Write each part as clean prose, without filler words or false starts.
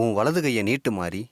உன் வலது கையை நீட்டு மாறி.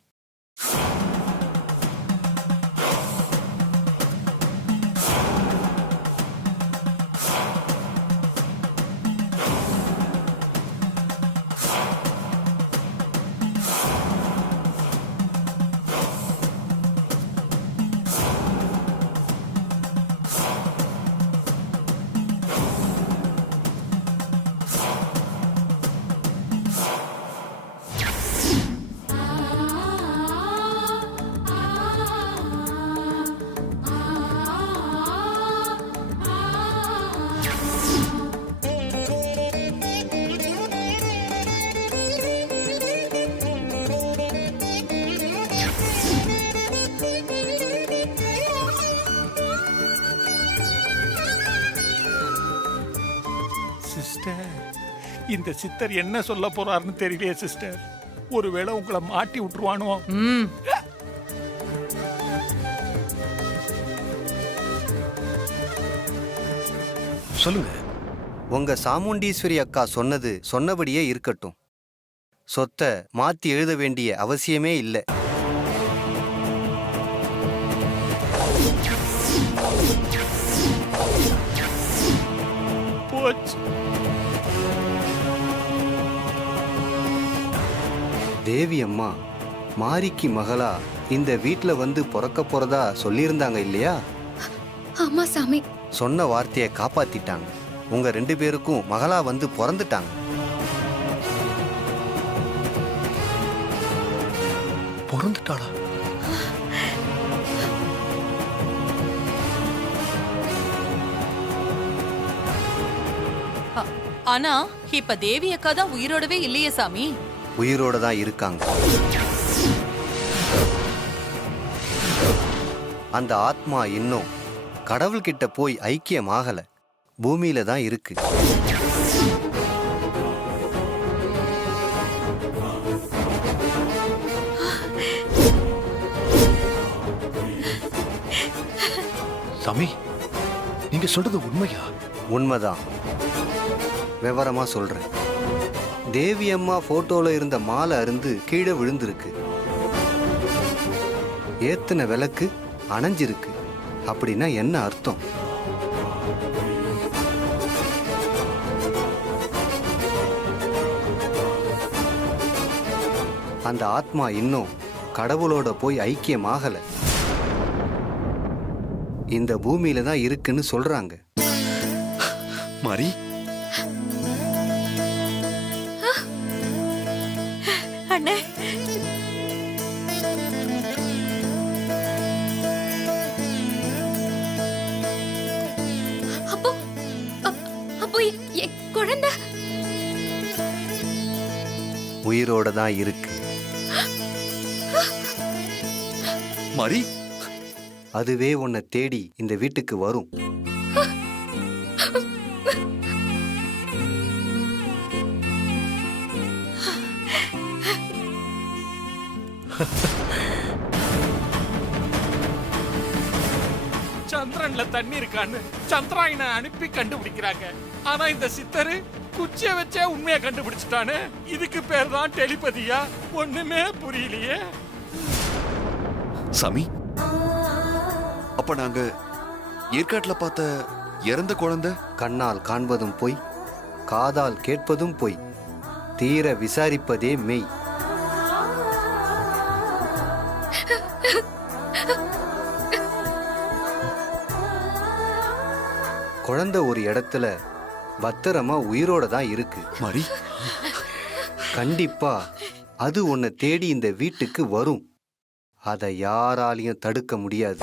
சிஸ்டர், இந்த சித்தர் என்ன சொல்ல போறாருன்னு தெரியலையே சிஸ்டர். ஒருவேளை உங்களை மாட்டி விட்டுருவானோ? சொல்லுங்க. உங்க சாமுண்டீஸ்வரி அக்கா சொன்னது சொன்னபடியே இருக்கட்டும். சொத்தை மாத்தி எழுத வேண்டிய அவசியமே இல்லை. போச்சு. தேவி அம்மா மாரிக்கு மகளா இந்த வீட்ல வந்து பிறக்க போறதா சொல்லியிருந்தாங்க இல்லையா? ஆமா சாமி. சொன்ன வார்த்தையை காப்பாத்திட்டாங்க. உங்க 2 பேருக்கும் மகளா வந்து பிறந்துட்டாங்க. பிறந்துட்டாளா? ஆனா இப்ப தேவி அக்கா தான் உயிரோடவே இல்லையே சாமி. உயிரோட தான் இருக்காங்க. அந்த ஆத்மா இன்னும் கடவுள்கிட்ட போய் ஐக்கியமாகல. பூமியில தான் இருக்கு. சாமி, நீங்க சொல்றது உண்மையா? உண்மைதான். விவரமா சொல்றேன். தேவி அம்மா போட்டோல இருந்த மாலை அருந்து கீழே விழுந்திருக்கு. ஏத்துன விளக்கு அணைஞ்சிருக்கு. அப்படின்னா என்ன அர்த்தம்? அந்த ஆத்மா இன்னும் கடவுளோட போய் ஐக்கியமாகல. இந்த பூமியில தான் இருக்குன்னு சொல்றாங்க. மாரி, அண்ணே, அப்போ அப்போ குழந்தை உயிரோட தான் இருக்கு. மாரி, அதுவே உன்னை தேடி இந்த வீட்டுக்கு வரும். சந்திரன்ல தண்ணி இருக்கான்னு சந்திராயனை அனுப்பி கண்டுபிடிக்கிறாங்க. ஆனா இந்த சித்தரு குச்சிய வச்சே உண்மையை கண்டுபிடிச்சிட்டானே. இதுக்கு பேர் தான் டெலிபதியா? ஒண்ணுமே புரியலையே. சாமி, அப்ப நாங்க ஏற்காட்டுல பார்த்த இறந்த குழந்தை கண்ணால் காண்பதும் பொய், காதால் கேட்பதும் பொய், தீர விசாரிப்பதே மெய். குழந்தை ஒரு இடத்துல பத்திரமா உயிரோட தான் இருக்கு. மாரி, கண்டிப்பா அது உன்னை தேடி இந்த வீட்டுக்கு வரும். அதை யாராலையும் தடுக்க முடியாது.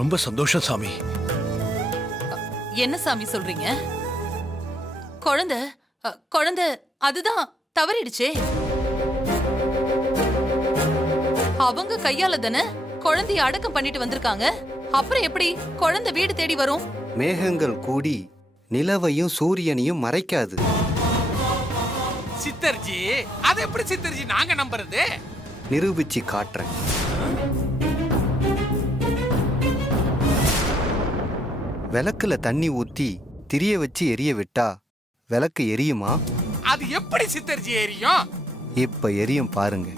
ரொம்ப சந்தோஷம் சாமி. என்ன சாமி சொல்றீங்க? குழந்தை குழந்தை அதுதான் தவறிடுச்சே. அவங்க கையால தானே குழந்தைய அடக்கம் பண்ணிட்டு வந்திருக்காங்க. அப்புறம் எப்படி குழந்தை வீடு தேடி வரும்? மேகங்கள் கூடி நிலவையும் சூரியனையும் மறைக்காது. சித்தர்ஜி, அது எப்படி சித்தர்ஜி நாங்க நம்புறது? நிரூபிச்சு காட்டுறேன். விளக்குல தண்ணி ஊத்தி திரிய வச்சு எரிய விட்டா விளக்கு எரியுமா? அது எப்படி சித்தர்ஜி எரியும்? இப்ப எரியும் பாருங்க.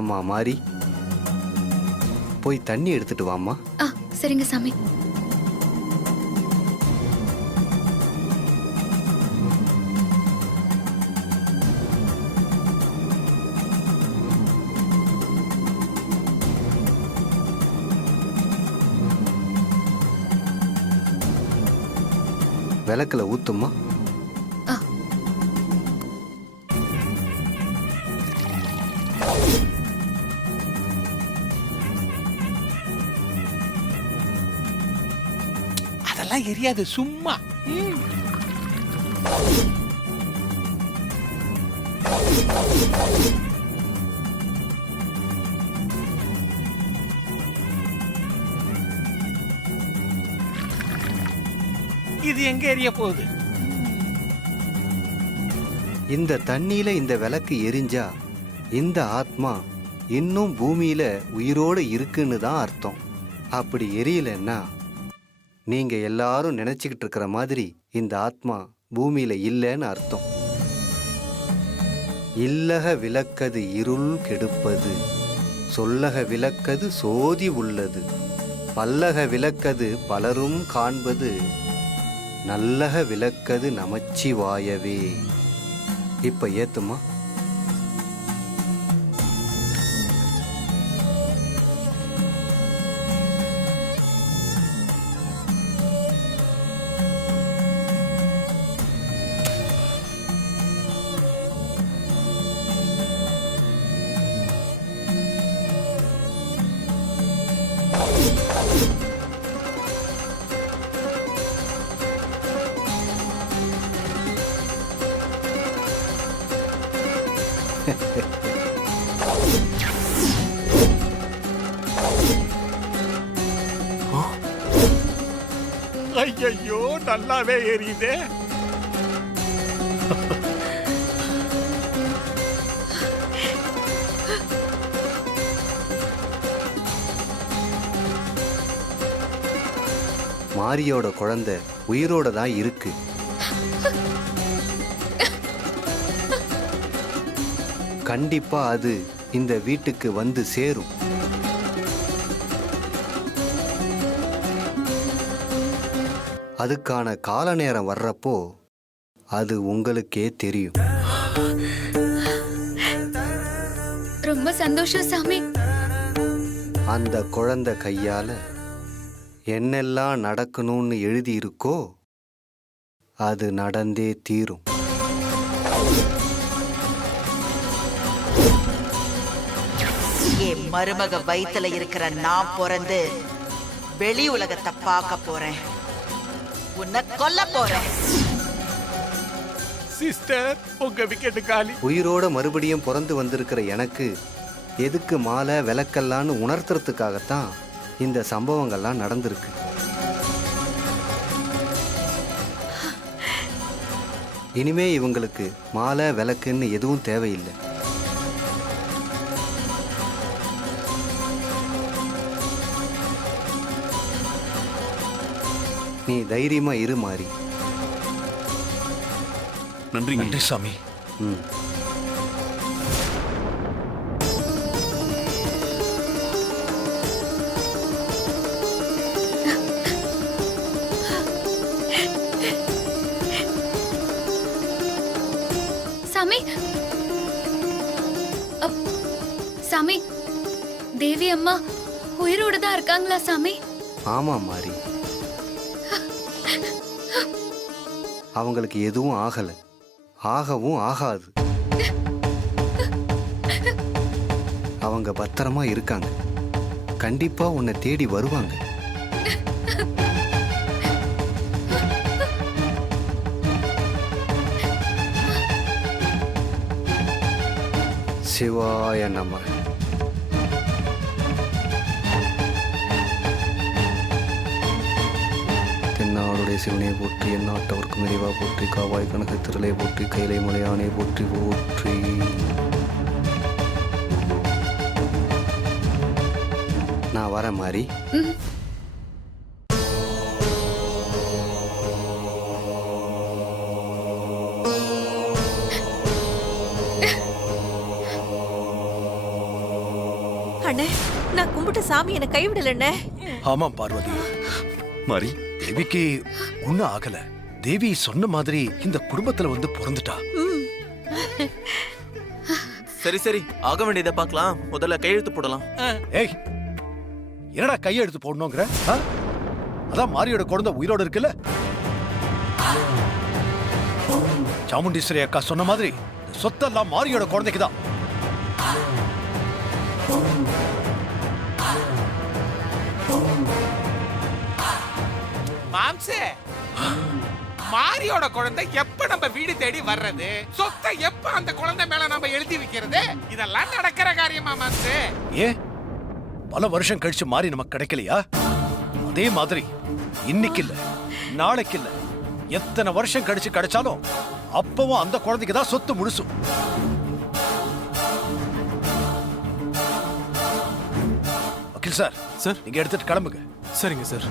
அம்மா மாறி, போய் தண்ணி எடுத்துட்டு வாம்மா. ஆ சரிங்க சாமி. விளக்குல ஊத்தும்மா. ஆ அதெல்லாம் எரியாது, சும்மா. இது எங்க எரிய போகுது? இந்த தண்ணியில இந்த விளக்கு எரிஞ்சா இந்த ஆத்மா இன்னும் பூமியில உயிரோடு இருக்குன்னு தான் அர்த்தம். அப்படி எரியலைன்னா நீங்க எல்லாரும் நினைச்சுக்கிட்டு இருக்கிற மாதிரி இந்த ஆத்மா பூமியில இல்லைன்னு அர்த்தம். இல்லக விளக்கது இருள் கெடுப்பது, சொல்லக விளக்கது சோதி உள்ளது, பல்லக விளக்கது பலரும் காண்பது, நல்லக விளக்கது நமச்சிவாயவே. இப்ப ஏத்துமா. ஐயோ, நல்லாவே எரியுதே. மாரியோட குழந்தை உயிரோட தான் இருக்கு. கண்டிப்பா அது இந்த வீட்டுக்கு வந்து சேரும். அதுக்கான கால நேரம் வர்றப்போ அது உங்களுக்கே தெரியும். ரொம்ப சந்தோஷம் சாமி. அந்த குழந்தை கையால என்னெல்லாம் நடக்கணும்னு எழுதி இருக்கோ அது நடந்தே தீரும். என் மருமக வயித்துல இருக்கிற நான் பிறந்து வெளி உலகத்தை பார்க்க போறேன். உன்னை கொல்ல போறேன். சிஸ்டர், உங்க விக்கெட் காலி. உயிரோட மறுபடியும் பிறந்து வந்திருக்கிற எனக்கு எதுக்கு மாலை விளக்கல்லான்னு உணர்த்துறதுக்காகத்தான் இந்த சம்பவங்கள்லாம் நடந்திருக்கு. இனிமே இவங்களுக்கு மாலை விளக்குன்னு எதுவும் தேவையில்லை. நீ தைரியமா இரு மாறி. நன்றிங்க. நன்றி சாமி. ம். சாமி, சாமி, தேவி அம்மா உயிரோட தான் இருக்காங்களா சாமி? ஆமா மாறி, அவங்களுக்கு எதுவும் ஆகல, ஆகவும் ஆகாது. அவங்க பத்திரமா இருக்காங்க. கண்டிப்பா உன்னை தேடி வருவாங்க. சிவாய நம. தென்னாடுடைய சிவனை போற்றி, எந்நாட்டவர்க்கும் இறைவா போற்றி, காவாய் கனக திரளை போற்றி, கைலை மலையானை போற்றி போற்றி. நான் வர மாதிரி. அண்ணே, நான் கும்பிட்ட சாமி என்னை கைவிடலண்ணே. ஆமாம் பார்வதி, மாரி, தேவிக்கு ஒண்ணும் ஆகல. தேவி சொன்ன மாதிரி இந்த குடும்பத்துல வந்து பிறந்துட்டா. சரி சரி, ஆக வேண்டியதை பார்க்கலாம். முதல்ல கையெழுத்து போடலாம். ஏய், என்னடா கையெழுத்து போடணுங்கிற? ஆ? அதான் மாரியோட குழந்தை உயிரோட இருக்குல்ல. சாமுண்டீஸ்வரி அக்கா சொன்ன மாதிரி இந்த சொத்தெல்லாம் மாரியோட குழந்தைக்கு தான். மாம்சே, மாரியோட குழந்தை எப்ப நம்ம வீடு தேடி வர்றது, சொத்தை எப்ப அந்த குழந்தை மேல நம்ம எழுதி வைக்கிறது, இதெல்லாம் நடக்கிற காரியமா மாம்சே? ஏன் பல வருஷம் கழிச்சு மாறி நமக்கு கிடைக்கலையா? அதே மாதிரி இன்னைக்கு இல்ல, நாளைக்கு இல்ல, எத்தனை வருஷம் கழிச்சு கிடைச்சாலும் அப்பவும் அந்த குழந்தைக்கு தான் சொத்து முழுசும். வக்கீல் சார், சார். நீங்க எடுத்துட்டு கிளம்புங்க. சரிங்க சார்.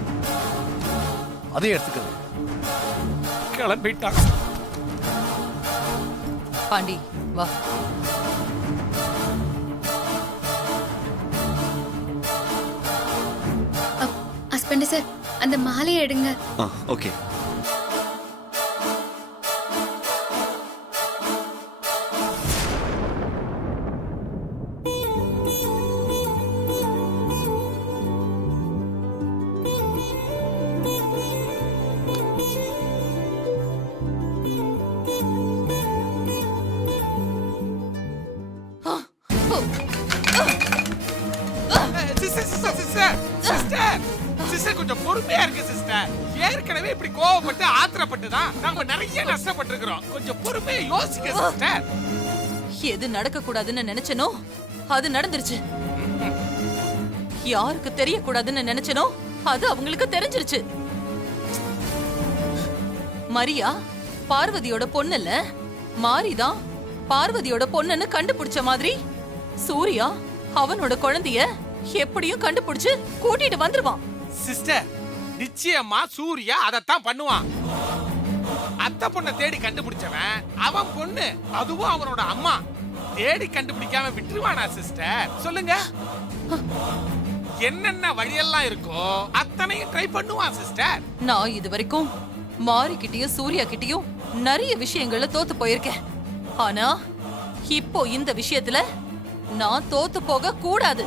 அதே எடுத்துக்கங்க. கிளம்பிட்டான். பாண்டி வா. ஹஸ்பண்ட் சார், அந்த மாலையை எடுங்க. ஓகே. சிஸ்டர் கொஞ்சம் பொறுமையா இருக்கு சிஸ்டர். ஏற்கனவே இப்படி கோவப்பட்டு ஆத்திரப்பட்டு தான் நாம நிறைய நஷ்டப்பட்டிருக்கிறோம். கொஞ்சம் பொறுமையா யோசிக்க சிஸ்டர். எது நடக்க கூடாதுன்னு நினைச்சனோ அது நடந்துருச்சு. யாருக்கு தெரியக்கூடாதுன்னு நினைச்சனோ அது அவங்களுக்கு தெரிஞ்சிருச்சு. மரியா பார்வதியோட பொண்ணு இல்ல, மாரிதான் பார்வதியோட பொண்ணுன்னு கண்டுபிடிச்ச மாதிரி சூர்யா அவனோட குழந்தைய எப்படியும் கண்டுபிடிச்சு கூட்டிட்டு வந்துருவான். சிஸ்டர், நிச்சயமா சூர்யா அதத்தான் பண்ணுவான். அத்தை பொண்ணை தேடி கண்டுபிடிச்சவன் அவன் பொண்ணு, அதுவும் அவனோட அம்மா. தேடி கண்டுபிடிக்காம விட்டுருவானா சிஸ்டர்? சொல்லுங்க. என்னென்ன வழியெல்லாம் இருக்கோ அத்தனையும் ட்ரை பண்ணுவான் சிஸ்டர். நான் இது வரைக்கும் மாரிக்கிட்டயும் சூர்யா கிட்டயும் நிறைய விஷயங்கள்ல தோத்து போயிருக்கேன். ஆனா இப்போ இந்த விஷயத்துல நான் தோத்து போக கூடாது.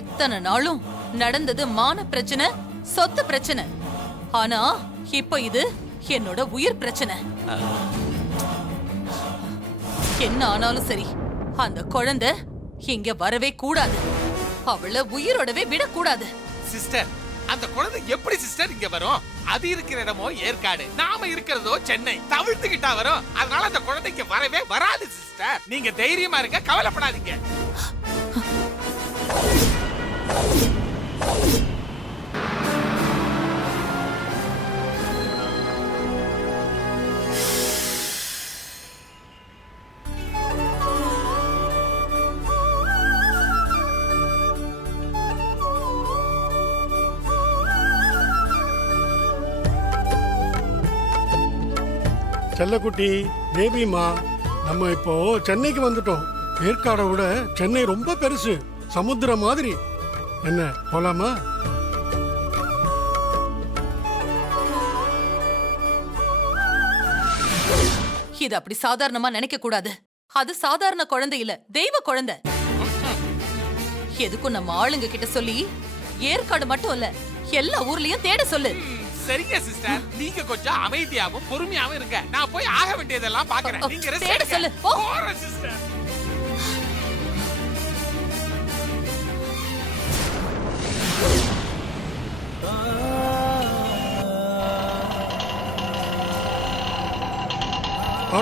இத்தனை நாளும் நடந்தது மான பிரச்சனை, சொத்து பிரச்சனை. ஆனா இப்போ இது என்னோட உயிர் பிரச்சனை. என்ன ஆனாலும் சரி, அந்த குழந்தை இங்க வரவே கூடாது. அவளை உயிரோடவே விடக்கூடாது. சிஸ்டர், அந்த குழந்தை எப்படி சிஸ்டர் இங்க வரும்? அது இருக்கிற இடமோ ஏற்காடு, நாம இருக்கிறதோ சென்னை. தவிர்த்துக்கிட்டா வரும். அதனால அந்த குழந்தைக்கு வரவே வராது சிஸ்டர். நீங்க தைரியமா இருங்க, கவலைப்படாதீங்க. செல்லக்குட்டி, பேபிமா, நம்ம இப்போ சென்னைக்கு வந்துட்டோம். ஏற்காடை விட சென்னை ரொம்ப பெருசு, சமுத்திரம் மாதிரி. என்ன, போலாமா? இது அப்படி சாதாரணமா நினைக்க கூடாது. அது சாதாரண குழந்தை இல்ல, தெய்வ குழந்தை. எதுக்கும் நம்ம ஆளுங்க கிட்ட சொல்லி ஏற்காடு மட்டும் இல்ல எல்லா ஊர்லயும் தேட சொல்லு. சரிங்க சிஸ்டர், நீங்க கொஞ்சம் அமைதியாவும் பொறுமையாவும் இருங்க. நான் போய் ஆக வேண்டியதெல்லாம் பாக்குறேன். நீங்க ரெஸ்ட் தேட எடுங்க. சொல்லு. போ. போறேன் சிஸ்டர்.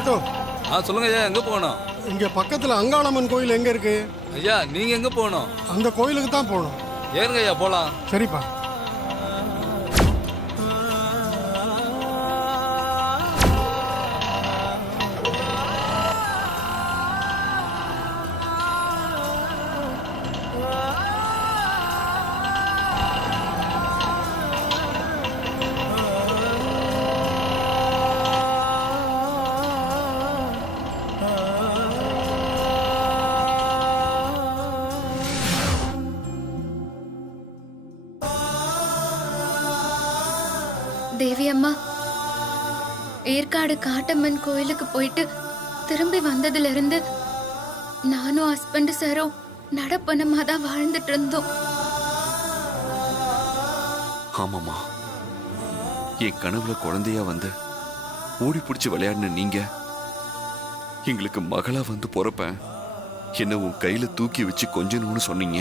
ஆட்டோ சொல்லுங்க ஐயா, எங்க போகணும்? இங்க பக்கத்துல அங்காளம்மன் கோயில் எங்க இருக்கு? ஐயா நீங்க எங்க போகணும்? அந்த கோயிலுக்கு தான் போகணும். ஏறுங்க ஐயா, போலாம். சரிப்பா. தேவி அம்மா, ஏற்காடு காட்டம்மன் கோயிலுக்கு போயிட்டு திரும்பி வந்ததுல இருந்து நானும் ஹஸ்பண்ட் சாரும் நடப்பணமா தான் வாழ்ந்துட்டு இருந்தோம். ஆமாம்மா, என் கனவுல குழந்தையா வந்து ஓடி பிடிச்சி விளையாடின நீங்க எங்களுக்கு மகளா வந்து பொறப்பேன் என்ன உன் கையில தூக்கி வச்சு கொஞ்சணும்னு சொன்னீங்க.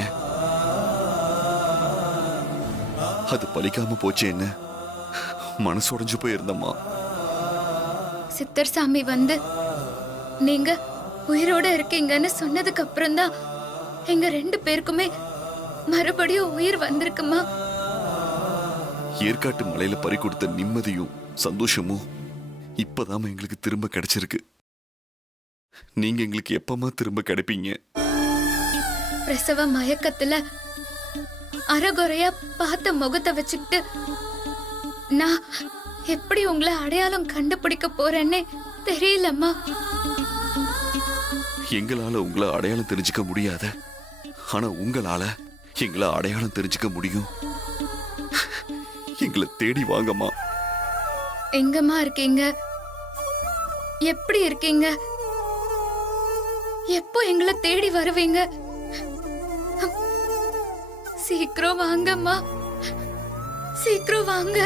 அது பலிக்காம போச்சு. என்ன மனசு உடைஞ்சு போயிருந்தம்மா. சித்தர் சாமி வந்து நீங்க உயிரோட இருக்கீங்கன்னு சொன்னதுக்கு அப்புறம் தான் எங்க 2 பேருக்குமே மறுபடியும் உயிர் வந்திருக்குமா. ஏற்காட்டு மலையில பறி கொடுத்த நிம்மதியும் சந்தோஷமும் இப்பதாம எங்களுக்கு திரும்ப கிடைச்சிருக்கு. நீங்க எங்களுக்கு எப்பமா திரும்ப கிடைப்பீங்க? பிரசவ மயக்கத்துல அரைகுறையா பார்த்த முகத்தை வச்சுக்கிட்டு நான் எப்படி உங்களை அடையாளம் கண்டுபிடிக்க போறேன்னே தெரியலம்மா. எங்களால உங்களை அடையாளம் தெரிஞ்சுக்க முடியாத, ஆனா உங்களால எங்களை அடையாளம் தெரிஞ்சுக்க முடியும். எங்களை தேடி வாங்கம்மா. எங்கம்மா இருக்கீங்க? எப்படி இருக்கீங்க? எப்போ எங்களை தேடி வருவீங்க? சீக்கிரம் வாங்கம்மா, சீக்கிரம் வாங்க.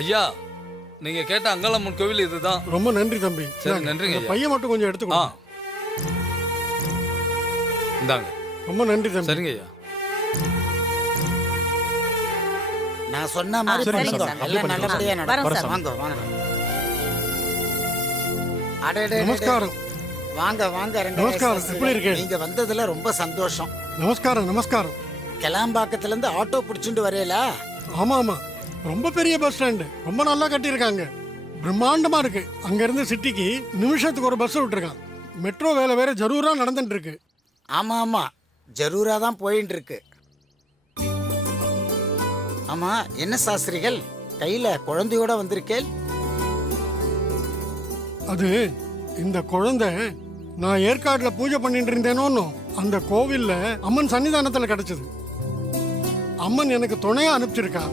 ஐயா, நீங்க கேட்ட அங்காளம்மன் கோவில் இதுதான். ரொம்ப நன்றி தம்பி. சரி, நன்றிங்க ஐயா. பையன் மட்டும் கொஞ்சம் எடுத்துக்கோ. இந்தாங்க. ரொம்ப நன்றி தம்பி. சரிங்க ஐயா. நான் சொன்ன மாதிரி பண்ணுங்க. எல்லாம் நல்லபடியா நடக்கும். வாங்க வாங்க. அடடே, நமஸ்காரம். வாங்க வாங்க. நமஸ்காரம். எப்படி இருக்கீங்க? நீங்க வந்ததுல ரொம்ப சந்தோஷம். நமஸ்காரம். நமஸ்காரம். கிளாம்பாக்கத்துல இருந்து ஆட்டோ பிடிச்சிட்டு வரையலா? ஆமா ஆமா, ரொம்ப பெரிய பஸ் ஸ்டாண்டு, ரொம்ப நல்லா கட்டியிருக்காங்க, பிரம்மாண்டமா இருக்கு. அங்க இருந்து சிட்டிக்கு நிமிஷத்துக்கு ஒரு பஸ் விட்டுருக்கான். மெட்ரோ வேலை வேற ஜரூரா நடந்துட்டு இருக்கு. ஆமா ஆமா, ஜரூரா தான் போயிட்டு இருக்கு. ஆமா, என்ன சாஸ்திரிகள் கையில குழந்தையோட வந்திருக்கேன்? அது இந்த குழந்தை நான் ஏற்காடுல பூஜை பண்ணிட்டு இருந்தேனோன்னு அந்த கோவில்ல அம்மன் சன்னிதானத்துல கிடைச்சது. அம்மன் எனக்கு துணையா அனுப்பிச்சிருக்கா.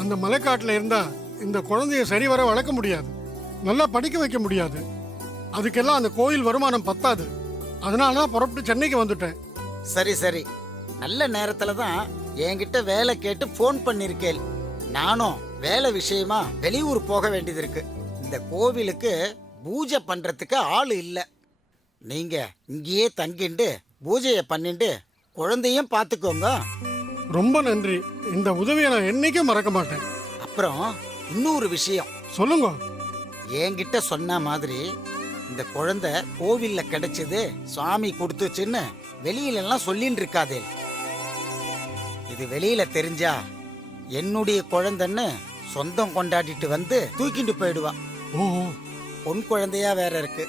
அந்த மலைக்காட்டுல இருந்தா இந்த குழந்தைய சரிவர வளர்க்க முடியாது, நல்லா படிக்க வைக்க முடியாது. அதுக்கெல்லாம் அந்த கோயில் வருமானம் பத்தாது. அதனாலதான் புறப்பட்டு சென்னைக்கு வந்துட்டேன். சரி சரி, நல்ல நேரத்துல தான் என்கிட்ட வேலை கேட்டு போன் பண்ணிருக்கேன். நானும் வேலை விஷயமா வெளியூர் போக வேண்டியது இருக்கு. இந்த கோவிலுக்கு பூஜை பண்றதுக்கு ஆள் இல்ல. நீங்க இங்கேயே தங்கிண்டு பூஜையை பண்ணிட்டு குழந்தையும் பார்த்துக்கோங்க. ரொம்ப நன்றி. இந்த உதவியை நான் என்னைக்கும் மறக்க மாட்டேன். அப்புறம் இன்னொரு விஷயம் சொல்லுங்க. என்கிட்ட சொன்ன மாதிரி இந்த குழந்தை கோவில்ல கிடைச்சது, சுவாமி கொடுத்துச்சுன்னு வெளியில எல்லாம் சொல்லின்னு இருக்காதே. இது வெளியில தெரிஞ்சா என்னுடைய குழந்தைன்னு சொந்தம் கொண்டாடிட்டு வந்து தூக்கிட்டு போயிடுவா. ஓஹோ, பொன் குழந்தையா வேற இருக்கு.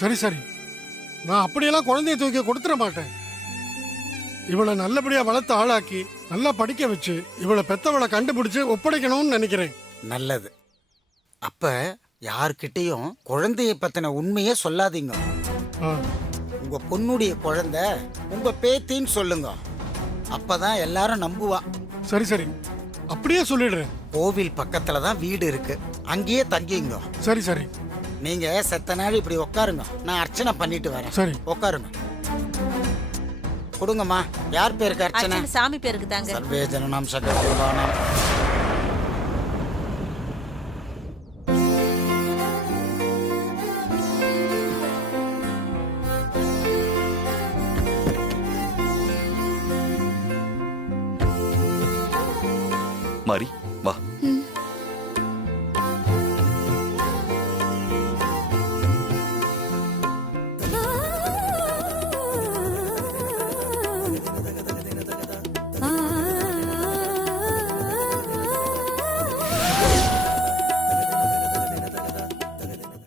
சரி சரி, நான் அப்படியெல்லாம் குழந்தைய தூக்கி கொடுத்துட மாட்டேன். இவளை நல்லபடியா வளர்த்து ஆளாக்கி நல்லா படிக்க வச்சு இவளை பெத்தவளை கண்டுபிடிச்சு ஒப்படைக்கணும்னு நினைக்கிறேன். நல்லது. அப்ப யார்கிட்டயும் குழந்தைய பத்தின உண்மையே சொல்லாதீங்க. உங்க பொண்ணுடைய குழந்தை உங்க பேத்தின்னு சொல்லுங்க. அப்பதான் எல்லாரும் நம்புவா. சரி சரி, அப்படியே சொல்லிடுறேன். கோவில் பக்கத்துல தான் வீடு இருக்கு, அங்கேயே தங்கிங்க. சரி சரி. நீங்க செத்த நாள் இப்படி உட்காருங்க, நான் அர்ச்சனை பண்ணிட்டு வரேன். சரி, உட்காருங்க. கொடுங்கம்மா. யார் பேருக்கு அர்ச்சனை? சாமி பேருக்கு தாங்க. சர்வே ஜனநாம் சகலவானாம். மாறி வா. ம்.